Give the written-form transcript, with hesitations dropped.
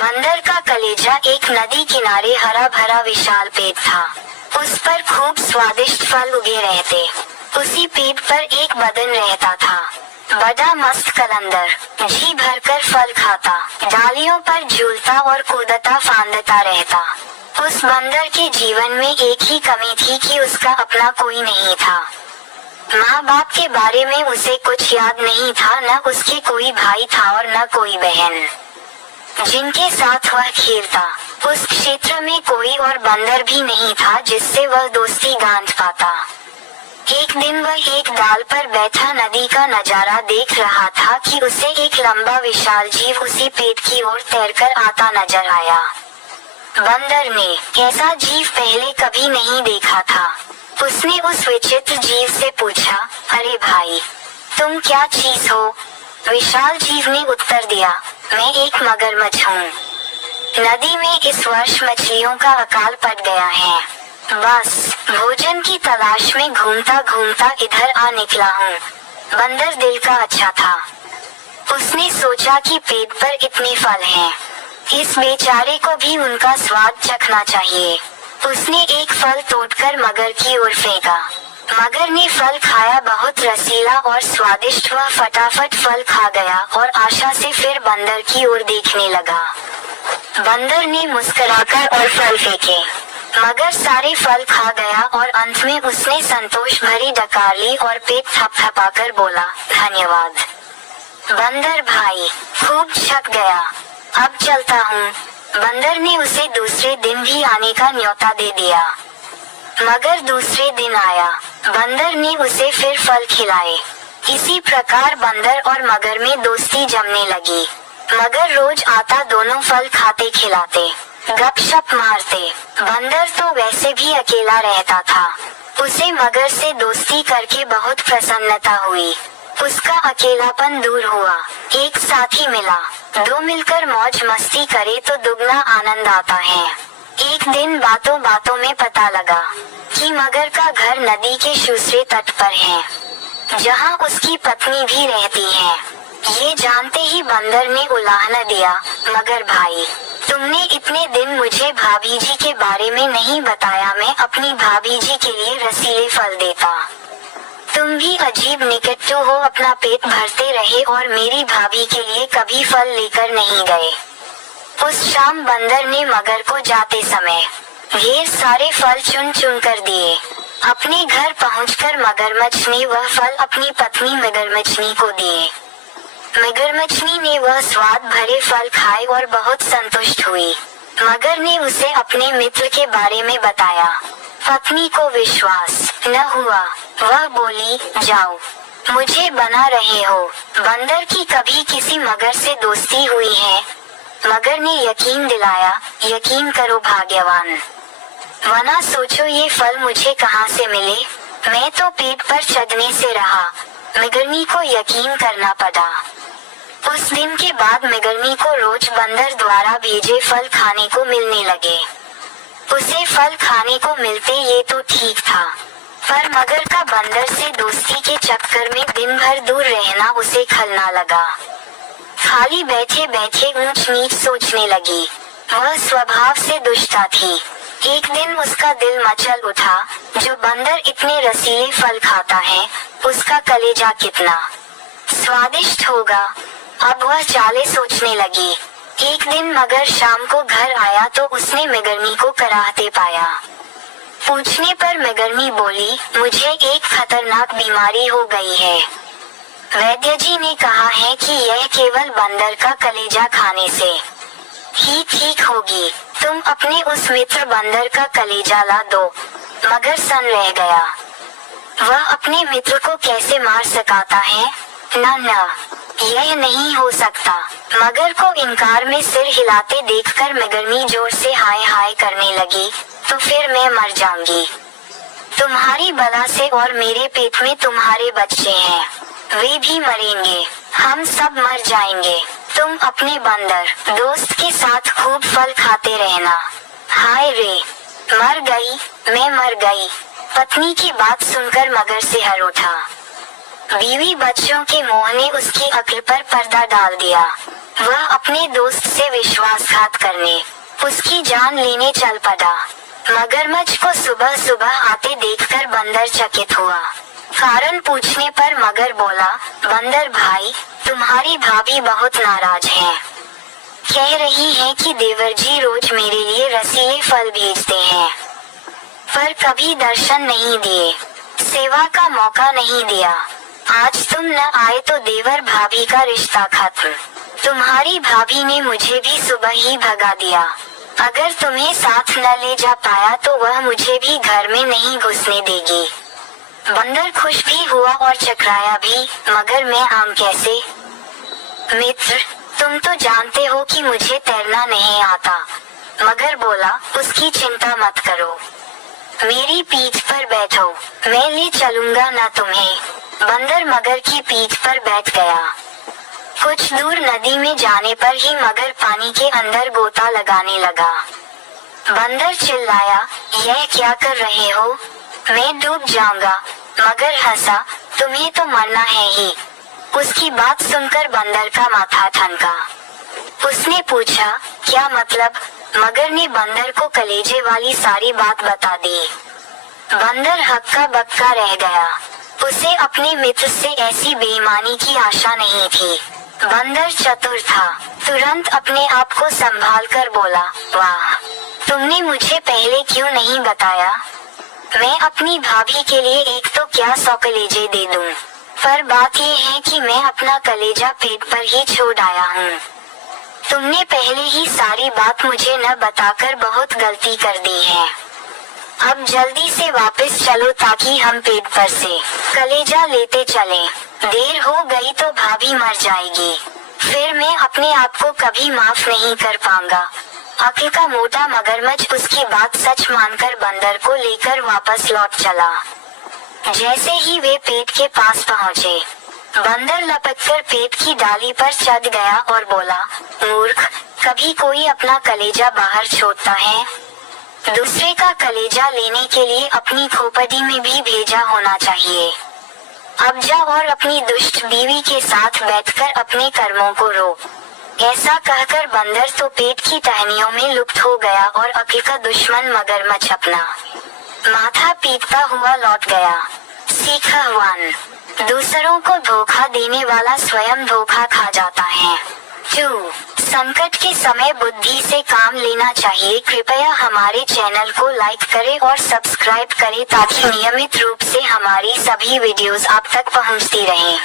बंदर का कलेजा एक नदी किनारे हरा भरा विशाल पेड़ था। उस पर खूब स्वादिष्ट फल उगे रहते। उसी पेड़ पर एक बदन रहता था, बड़ा मस्त कलंदर। जी भरकर फल खाता, डालियों पर झूलता और कूदता फांदता रहता। उस बंदर के जीवन में एक ही कमी थी कि उसका अपना कोई नहीं था। माँ बाप के बारे में उसे कुछ याद नहीं था, न उसके कोई भाई था और न कोई बहन जिनके साथ वह खेलता। उस क्षेत्र में कोई और बंदर भी नहीं था जिससे वह दोस्ती गांठ पाता। एक दिन वह एक डाल पर बैठा नदी का नजारा देख रहा था कि उसे एक लंबा विशाल जीव उसी पेड़ की ओर तैरकर आता नजर आया। बंदर ने ऐसा जीव पहले कभी नहीं देखा था। उसने उस विचित्र जीव से पूछा, अरे भाई, तुम क्या चीज हो? विशाल जीव ने उत्तर दिया, मैं एक मगरमच्छ हूँ। नदी में इस वर्ष मछलियों का अकाल पड़ गया है। बस भोजन की तलाश में घूमता घूमता इधर आ निकला हूँ। बंदर दिल का अच्छा था। उसने सोचा कि पेड़ पर इतने फल हैं, इस बेचारे को भी उनका स्वाद चखना चाहिए। उसने एक फल तोड़कर मगर की ओर फेंका। मगर ने फल खाया, बहुत रसीला और स्वादिष्ट। वह फटाफट फल खा गया और आशा से फिर बंदर की ओर देखने लगा। बंदर ने मुस्कुराकर और फल फेंके। मगर सारे फल खा गया और अंत में उसने संतोष भरी डकार ली और पेट थपथपाकर बोला, धन्यवाद बंदर भाई, खूब छक गया, अब चलता हूँ। बंदर ने उसे दूसरे दिन भी आने का न्योता दे दिया। मगर दूसरे दिन आया। बंदर ने उसे फिर फल खिलाए। इसी प्रकार बंदर और मगर में दोस्ती जमने लगी। मगर रोज आता, दोनों फल खाते खिलाते, गपशप मारते। बंदर तो वैसे भी अकेला रहता था। उसे मगर से दोस्ती करके बहुत प्रसन्नता हुई। उसका अकेलापन दूर हुआ। एक साथी मिला, दो मिलकर मौज मस्ती करे तो दुगना आनंद आता है। एक दिन बातों बातों में पता लगा कि मगर का घर नदी के दूसरे तट पर है, जहां उसकी पत्नी भी रहती है। ये जानते ही बंदर ने उलाहना दिया, मगर भाई, तुमने इतने दिन मुझे भाभी जी के बारे में नहीं बताया। मैं अपनी भाभी जी के लिए रसीले फल देता। तुम भी अजीब निकट्टू हो, अपना पेट भरते रहे और मेरी भाभी के लिए कभी फल लेकर नहीं गए। उस शाम बंदर ने मगर को जाते समय ढेर सारे फल चुन चुन कर दिए। अपने घर पहुंचकर मगरमच्छ ने वह फल अपनी पत्नी मगरमच्छनी को दिए। मगरमच्छनी ने वह स्वाद भरे फल खाए और बहुत संतुष्ट हुई। मगर ने उसे अपने मित्र के बारे में बताया। पत्नी को विश्वास न हुआ। वह बोली, जाओ, मुझे बना रहे हो। बंदर की कभी किसी मगर से दोस्ती हुई है? मगर ने यकीन दिलाया, यकीन करो भाग्यवान। वरना सोचो ये फल मुझे कहाँ से मिले, मैं तो पेट पर चढ़ने से रहा। मगरनी को यकीन करना पड़ा। उस दिन के बाद मगरनी को रोज बंदर द्वारा भेजे फल खाने को मिलने लगे। उसे फल खाने को मिलते ये तो ठीक था, पर मगर का बंदर से दोस्ती के चक्कर में दिन भर दूर रहना उसे खलना लगा। खाली बैठे बैठे ऊंच नीच सोचने लगी। वह स्वभाव से दुष्टा थी। एक दिन उसका दिल मचल उठा, जो बंदर इतने रसीले फल खाता है, उसका कलेजा कितना स्वादिष्ट होगा। अब वह चाले सोचने लगी। एक दिन मगर शाम को घर आया तो उसने मगरनी को कराहते पाया। पूछने पर मगरनी बोली, मुझे एक खतरनाक बीमारी हो गई है। वैद्य जी ने कहा है कि यह केवल बंदर का कलेजा खाने से ही ठीक होगी। तुम अपने उस मित्र बंदर का कलेजा ला दो। मगर सन रह गया। वह अपने मित्र को कैसे मार सकता है? ना, यह नहीं हो सकता। मगर को इनकार में सिर हिलाते देखकर मगरनी जोर से हाय हाय करने लगी, तो फिर मैं मर जाऊंगी। तुम्हारी बला से और मेरे पेट में तुम्हारे बच्चे हैं, वे भी मरेंगे। हम सब मर जाएंगे। तुम अपने बंदर दोस्त के साथ खूब फल खाते रहना। हाय रे, मर गई, मैं मर गई। पत्नी की बात सुनकर मगर सिहर उठा। बीवी बच्चों के मोह ने उसकी अक्ल पर पर्दा डाल दिया। वह अपने दोस्त से विश्वासघात करने, उसकी जान लेने चल पड़ा। मगरमच्छ को सुबह सुबह आते देखकर बंदर चकित हुआ। कारण पूछने पर मगर बोला, बंदर भाई, तुम्हारी भाभी बहुत नाराज है। कह रही है कि देवर जी रोज मेरे लिए रसीले फल भेजते हैं, पर कभी दर्शन नहीं दिए, सेवा का मौका नहीं दिया। आज तुम न आए तो देवर भाभी का रिश्ता खत्म। तुम्हारी भाभी ने मुझे भी सुबह ही भगा दिया। अगर तुम्हें साथ न ले जा पाया तो वह मुझे भी घर में नहीं घुसने देगी। बंदर खुश भी हुआ और चकराया भी, मगर मैं आऊं कैसे? मित्र, तुम तो जानते हो कि मुझे तैरना नहीं आता। मगर बोला, उसकी चिंता मत करो, मेरी पीठ पर बैठो, मैं ले चलूंगा ना तुम्हें। बंदर मगर की पीठ पर बैठ गया। कुछ दूर नदी में जाने पर ही मगर पानी के अंदर गोता लगाने लगा। बंदर चिल्लाया, यह क्या कर रहे हो? मैं डूब जाऊंगा। मगर हंसा, तुम्हें तो मरना है ही। उसकी बात सुनकर बंदर का माथा ठनका। उसने पूछा, क्या मतलब? मगर ने बंदर को कलेजे वाली सारी बात बता दी। बंदर हक्का बक्का रह गया। उसे अपने मित्र से ऐसी बेईमानी की आशा नहीं थी। बंदर चतुर था, तुरंत अपने आप को संभाल कर बोला, वाह, तुमने मुझे पहले क्यों नहीं बताया? मैं अपनी भाभी के लिए एक तो क्या 100 कलेजे दे दूं, पर बात ये है कि मैं अपना कलेजा पेट पर ही छोड़ आया हूँ। तुमने पहले ही सारी बात मुझे न बताकर बहुत गलती कर दी है। अब जल्दी से वापस चलो ताकि हम पेट पर से कलेजा लेते चलें। देर हो गई तो भाभी मर जाएगी, फिर मैं अपने आप को कभी माफ नहीं कर पाऊंगा। अक्ल का मोटा मगरमच्छ उसकी बात सच मानकर बंदर को लेकर वापस लौट चला। जैसे ही वे पेट के पास पहुँचे, बंदर लपककर पेट की डाली पर चढ़ गया और बोला, मूर्ख, कभी कोई अपना कलेजा बाहर छोड़ता है? दूसरे का कलेजा लेने के लिए अपनी खोपड़ी में भी भेजा होना चाहिए। अब जा और अपनी दुष्ट बीवी के साथ बैठकर अपने कर्मों को रो। ऐसा कहकर बंदर तो पेट की टहनियों में लुप्त हो गया और अक्ल का दुश्मन मगरमच्छ अपना माथा पीटता हुआ लौट गया। सीखा 1, दूसरों को धोखा देने वाला स्वयं धोखा खा जाता है। 2, संकट के समय बुद्धि से काम लेना चाहिए। कृपया हमारे चैनल को लाइक करें और सब्सक्राइब करें ताकि नियमित रूप से हमारी सभी वीडियोस आप तक पहुंचती रहें।